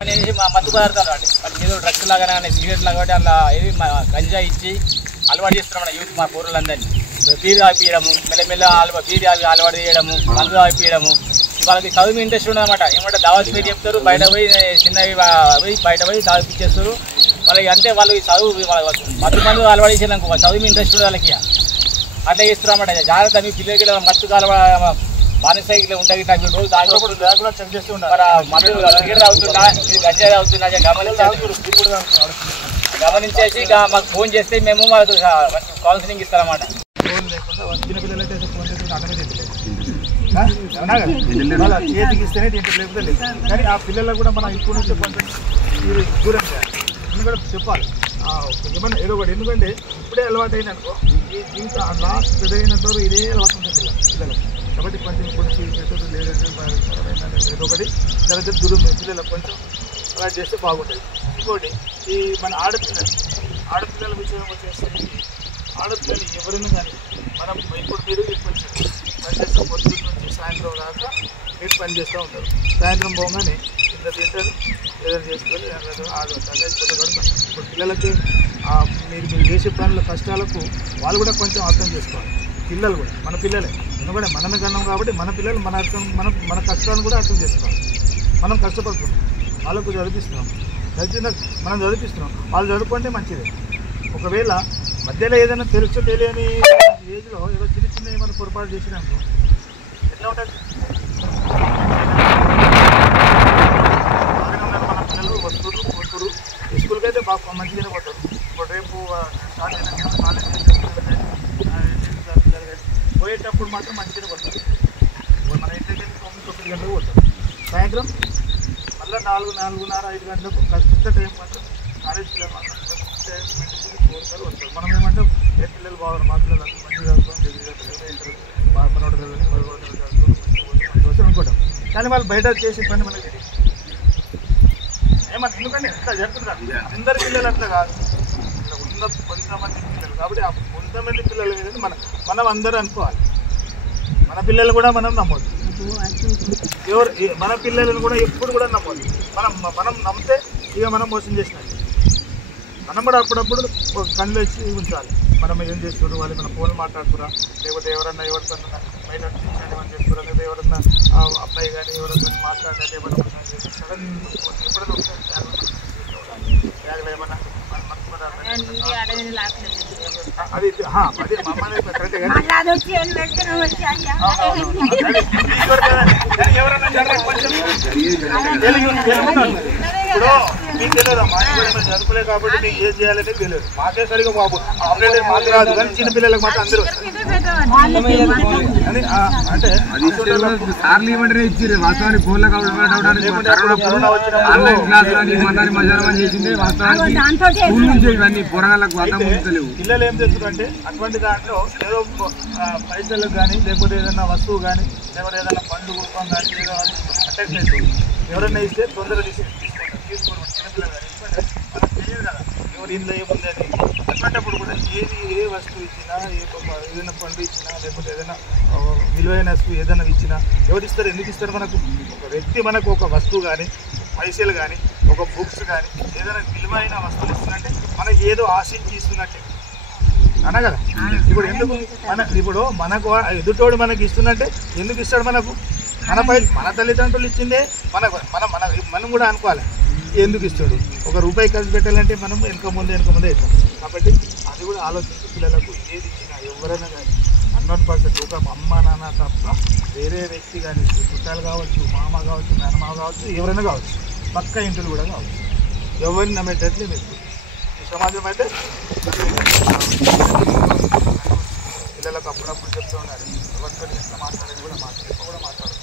మత్తు పదార్థాలు అండి ఏదో డ్రగ్స్ లాగా సిగరెట్ లాగా అలా ఏది గంజా ఇచ్చి అలవాటు చేస్తున్నాం మన యూత్ మా పూర్వులందరినీ బీరు తాగిపీయడము మెల్లమెల్ల బీరు అలవాటు చేయడము మందు తాగిపీయడము వాళ్ళకి చదువు ఇంట్రెస్ట్ ఉండదన్నమాట. ఏమంటే దావత్ పేరు చెప్తారు, బయట పోయి చిన్నవి పోయి బయట పోయి తాగిపించేస్తారు వాళ్ళకి. అంతే వాళ్ళకి చదువు మందు అలవాటు చేసేందుకు చదువు ఇంట్రెస్ట్ ఉండదు వాళ్ళకి. అట్లా చేస్తున్నారు అన్నమాట. జాగ్రత్త మీ పిల్లలకి మత్తు బానిసైకిల్ ఉంటాయి రోజు చెక్ చేస్తూ ఉంటారు. మందు సిగరెట్ తాగుతున్నా గంజా తాగుతున్నా గమనించేసి ఇక మాకు ఫోన్ చేస్తే మేము మాకు కౌన్సిలింగ్ ఇస్తారన్నమాట. ఫోన్ లేకుండా చిన్నపిల్లలైతే ఫోన్ చేసి అన్నమే చేతికి ఇస్తేనే తింటారు, లేకపోతే లేదు. కానీ ఆ పిల్లలకు కూడా మనం ఇప్పుడు నుంచి కొంచెం దూరం చేయాలి. ఎందుకంటే చెప్పాలి ఏమన్నా ఏదో ఒకటి. ఎందుకంటే ఇప్పుడే అలవాటు అయిన అనుకో ఈ జీవితం లాస్ట్ పెద్దయినంత వరకు ఇదే అలవాటు ఉంటుంది పిల్లలకు. కాబట్టి కొంచెం కొంచెం లేదంటే ఏదో ఒకటి జర దూరం పిల్లలకు కొంచెం అలవాటు చేస్తే బాగుంటుంది. ఇంకోటి ఈ మన ఆడపిల్లల విషయం వచ్చేసి ఆడపిల్లలు ఎవరైనా కానీ మనం ఇప్పుడు మీరు పని చేస్తే పొద్దున్న నుంచి సాయంత్రం దాకా మీరు పని చేస్తూ ఉంటారు. సాయంత్రం పోగానే ఇంత తింటారు, ఏదైనా చేసుకొని ఇప్పుడు పిల్లలకి మీరు చేసే పనుల కష్టాలకు వాళ్ళు కూడా కొంచెం అర్థం చేసుకోవాలి. పిల్లలు కూడా మన పిల్లలే, ఎందుకంటే మనమే కన్నాం కాబట్టి మన పిల్లలు మన కష్టాలను కూడా అర్థం చేసుకోవాలి. మనం కష్టపడుతున్నాం, వాళ్ళకు చదివిస్తున్నాం, మనం చదివిస్తున్నాం, వాళ్ళు చదువుకుంటే మంచిది. ఒకవేళ మధ్యలో ఏదైనా తెలుసో తెలియని ఏజ్లో ఏదో చిన్న చిన్న ఏమైనా పొరపాటు చేసినాము ఎట్లా ఉంటుంది? బాగానే ఉన్నారు మన పిల్లలు, వస్తువులు పోతురు, స్కూల్కి అయితే బాగా మంచిగానే పోతారు. ఇప్పుడు రేపు స్టార్ట్ అయినా కాలేజ్ పిల్లలు కానీ పోయేటప్పుడు మాత్రం మంచిగానే పోతారు. మన ఇంటికి 9 గంటలకు పోతారు. సాయంత్రం మళ్ళీ 4:30 5 గంటలకు కష్ట టైం మాత్రం కాలేజ్ పిల్లలు మాత్రం వస్తారు. మనం ఏమంటాం ఏ పిల్లలు బాగున్నారు, మా పిల్లలు అందరూ మంచిగా చదువుకొని పనోడు అనుకుంటాం. కానీ వాళ్ళు బయట చేసే పని మనకి తెలియదు. ఏమన్నా ఎందుకంటే ఎంత చెప్తున్నారు అందరి పిల్లలు అట్లా కాదు, ఉన్న కొంతమంది పిల్లలు. కాబట్టి ఆ కొంతమంది పిల్లల మీద మనం అందరూ అనుకోవాలి. మన పిల్లలు కూడా మనం నమ్మొద్దు, మన పిల్లలను కూడా ఎప్పుడు కూడా నమ్మొద్దు. మనం నమ్మితే ఇక మనం మోసం చేసినట్టు. మనం కూడా అప్పుడప్పుడు కళ్ళు వచ్చి ఉంచాలి. మనం ఏం చేస్తున్నారు, వాళ్ళు మన ఫోన్ మాట్లాడుతురా, లేకపోతే ఎవరన్నా ఎవరికన్నా బయట ఏమైనా చేస్తురా, లేదా ఎవరన్నా అబ్బాయి కానీ ఎవరన్నా మాట్లాడినట్టు ఏమన్నా సడన్ ఎప్పుడైనా బ్యాగ్లో ఏమన్నా అది అది మమ్మల్ని కరెక్టే. కానీ ఎవరన్నా కొంచెం ఇప్పుడు మీకు తెలియదమ్మా, చదువులే కాబట్టి మీకు ఏం చేయాలంటే తెలియదు. మాకే సరిగా బాబు ఆపరేటర్ మాకు రాదు, కానీ చిన్న పిల్లలకు మాత్రం అందరూ అంటే పిల్లలు ఏం చేస్తున్నారంటే అటువంటి దాంట్లో ఏదో పైసలకు కానీ లేకపోతే ఏదైనా వస్తువు కానీ లేకపోతే ఏదైనా పండు రూపం కానీ ఏదో అటాచ్మెంట్ ఎవరైనా ఇస్తే తొందరగా తీసుకోవడం చిన్నపిల్లలు కానీ ఎందుకంటే మనకు తెలియదు కదా ఎవరు ఇంట్లో ఏముంది అని. అట్లాంటప్పుడు కూడా ఏ వస్తువు ఇచ్చినా ఏదైనా పండు ఇచ్చినా లేకపోతే ఏదైనా విలువైన వస్తువు ఏదైనా ఇచ్చినా ఎవరు ఇస్తారు, ఎందుకు ఇస్తారు? మనకు ఒక వ్యక్తి మనకు ఒక వస్తువు కానీ పైసలు కానీ ఒక బుక్స్ కానీ ఏదైనా విలువైన వస్తువులు ఇస్తున్నట్టే మనకి ఏదో ఆశించి ఇస్తున్నట్టే అన్నా కదా. ఇప్పుడు ఎందుకు ఇప్పుడు మనకు ఎదుటోడు మనకి ఇస్తున్నట్టే ఎందుకు ఇస్తాడు? మనకు మన తల్లిదండ్రులు ఇచ్చిందే మనం కూడా అనుకోవాలి ఎందుకు ఇస్తాడు. ₹1 ఖర్చు పెట్టాలంటే మనం వెనక ముందే అవుతాం. కాబట్టి అది కూడా ఆలోచించి పిల్లలకు ఏది ఇచ్చినా ఎవరైనా కానీ 100% ఒక అమ్మ నాన్న తప్ప వేరే వ్యక్తి కానీ చుట్టాలు కావచ్చు, మామ కావచ్చు, మేనమామ కావచ్చు, ఎవరైనా కావచ్చు, పక్క ఇంటిలు కూడా కావచ్చు, ఎవరిని నమ్మేటట్లు మీరు ఈ సమాజం అయితే పిల్లలకు అప్పుడప్పుడు చెప్తూ ఉన్నారు. ఎవరితో ఎంత మాట్లాడేది కూడా మాట్లాడారు.